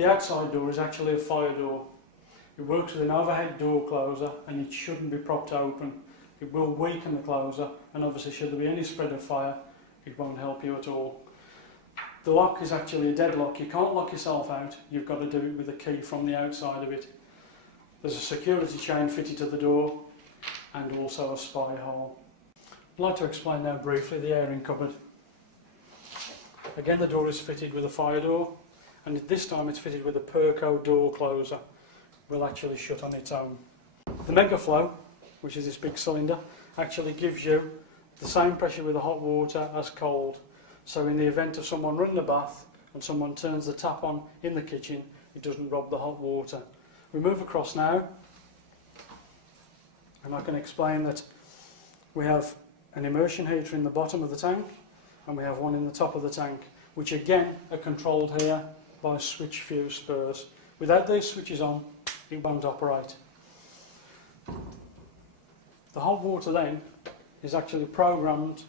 The outside door is actually a fire door. It works with an overhead door closer and it shouldn't be propped open. It will weaken the closer, and obviously should there be any spread of fire, it won't help you at all. The lock is actually a deadlock. You can't lock yourself out, you've got to do it with a key from the outside of it. There's a security chain fitted to the door and also a spy hole. I'd like to explain now briefly the airing cupboard. Again, the door is fitted with a fire door, and this time it's fitted with a Perco door closer. It will actually shut on its own. The Megaflow, which is this big cylinder, actually gives you the same pressure with the hot water as cold. So in the event of someone running a bath and someone turns the tap on in the kitchen, it doesn't rob the hot water. We move across now, and I can explain that we have an immersion heater in the bottom of the tank and we have one in the top of the tank, which again are controlled here by switch fuse spurs. Without these switches on, it won't operate. The hot water then is actually programmed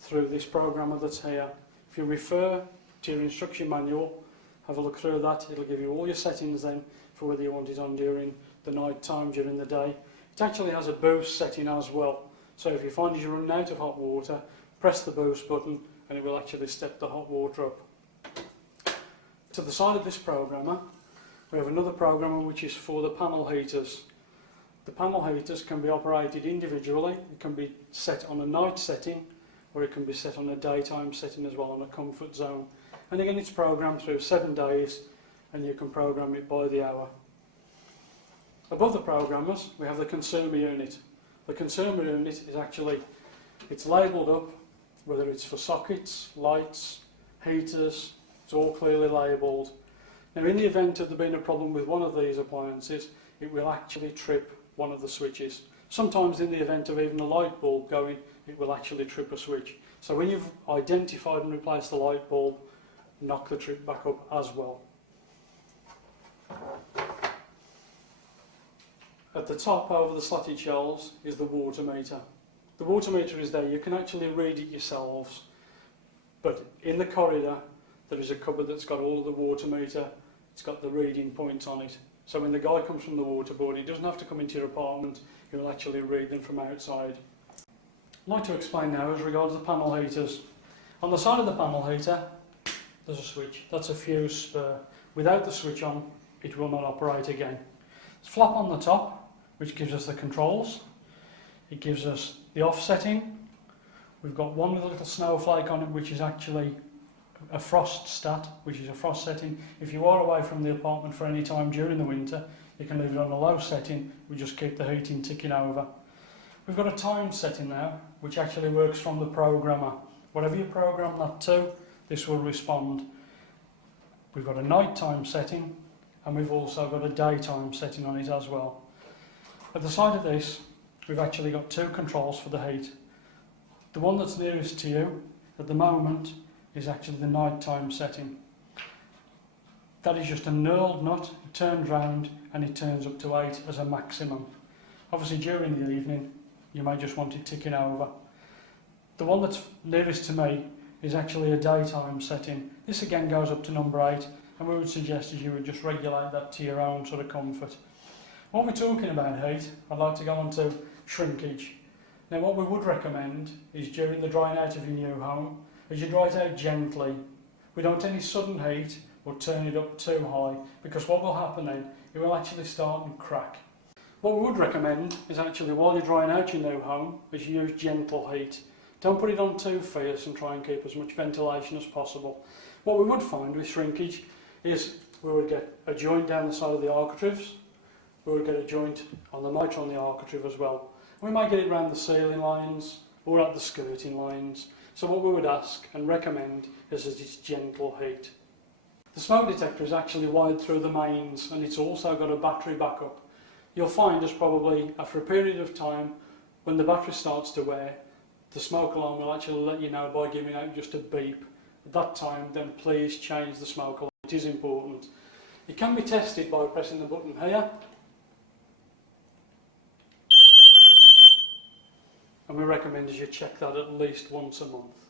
through this programmer that's here. If you refer to your instruction manual, have a look through that, it'll give you all your settings then for whether you want it on during the night time, during the day. It actually has a boost setting as well. So if you find you're running out of hot water, press the boost button and it will actually step the hot water up. To the side of this programmer, we have another programmer which is for the panel heaters. The panel heaters can be operated individually. It can be set on a night setting, or it can be set on a daytime setting as well, on a comfort zone. And again, it's programmed through 7 days, and you can program it by the hour. Above the programmers, we have the consumer unit. The consumer unit is actually, it's labelled up, whether it's for sockets, lights, heaters, it's all clearly labelled. Now, in the event of there being a problem with one of these appliances, it will actually trip one of the switches. Sometimes in the event of even a light bulb going, it will actually trip a switch. So when you've identified and replaced the light bulb, knock the trip back up as well. At the top over the slatted shelves is the water meter. The water meter is there, you can actually read it yourselves, but in the corridor there is a cupboard that's got all of the water meter, it's got the reading points on it. So when the guy comes from the water board, he doesn't have to come into your apartment, he will actually read them from outside. I'd like to explain now as regards the panel heaters. On the side of the panel heater, there's a switch. That's a fuse spur. Without the switch on, it will not operate again. There's a flap on the top, which gives us the controls. It gives us the off setting. We've got one with a little snowflake on it, which is actually a frost stat, which is a frost setting. If you are away from the apartment for any time during the winter, you can leave it on a low setting. We just keep the heating ticking over. We've got a time setting now, which actually works from the programmer. Whatever you program that to, this will respond. We've got a nighttime setting, and we've also got a daytime setting on it as well. At the side of this, we've actually got 2 controls for the heat. The one that's nearest to you at the moment is actually the nighttime setting. That is just a knurled nut, it turns round and it turns up to 8 as a maximum. Obviously during the evening you may just want it ticking over. The one that's nearest to me is actually a daytime setting. This again goes up to number 8, and we would suggest is you would just regulate that to your own sort of comfort. When we're talking about heat, I'd like to go on to shrinkage. Now what we would recommend is during the drying out of your new home, as you dry it out gently. We don't want any sudden heat or turn it up too high, because what will happen then, it will actually start and crack. What we would recommend is actually while you're drying out your new home, is you use gentle heat. Don't put it on too fierce and try and keep as much ventilation as possible. What we would find with shrinkage is we would get a joint down the side of the architraves, we would get a joint on the motor on the architrave as well. We might get it around the ceiling lines or at the skirting lines. So what we would ask and recommend is that it's gentle heat. The smoke detector is actually wired through the mains, and it's also got a battery backup. You'll find us probably after a period of time, when the battery starts to wear, the smoke alarm will actually let you know by giving out just a beep. At that time, then please change the smoke alarm. It is important. It can be tested by pressing the button here, and we recommend you check that at least once a month.